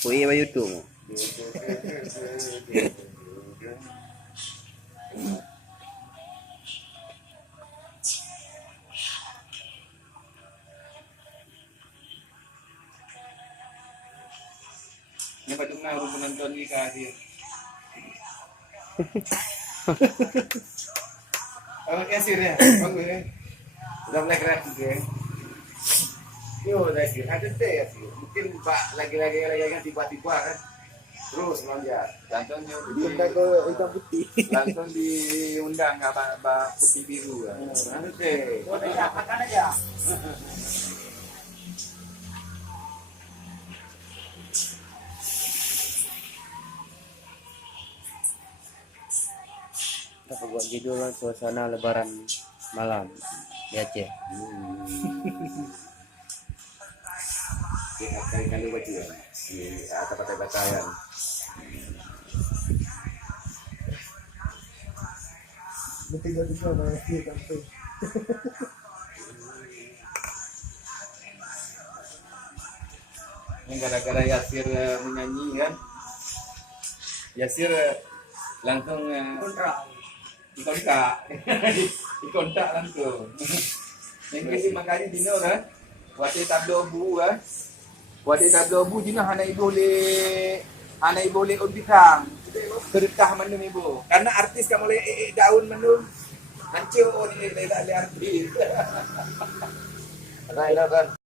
Kuwi ba YouTube mo? Yang patut na rin menonton ni kasi. Oh, kasir ya. Bagus ya. Udah mulai kreatif ya. Yo, lagi ada deh ya sih. Mungkin Pak lagi kan tiba-tiba kan. Terus loncat. Langsung Diundang ke hitam putih. langsung diundang ke Pak Putih Biru kan. Ada deh. Udah makan aja. Kita buat judul suasana lebaran malam di Aceh. Kali-kali baju ya. Di atas batayan. Tiba-tiba masih sampai. Ini gara-gara Yasir menyanyi kan. Yasir langsung dikontak langsung. Yang kisi makanya dino kan. Wati tablo bu kan. Wati tablo bu dino hanai boleh bintang. Berkah menu ibu. Karena artis kamu daun menu. Hancur ini artis. Nah, kan.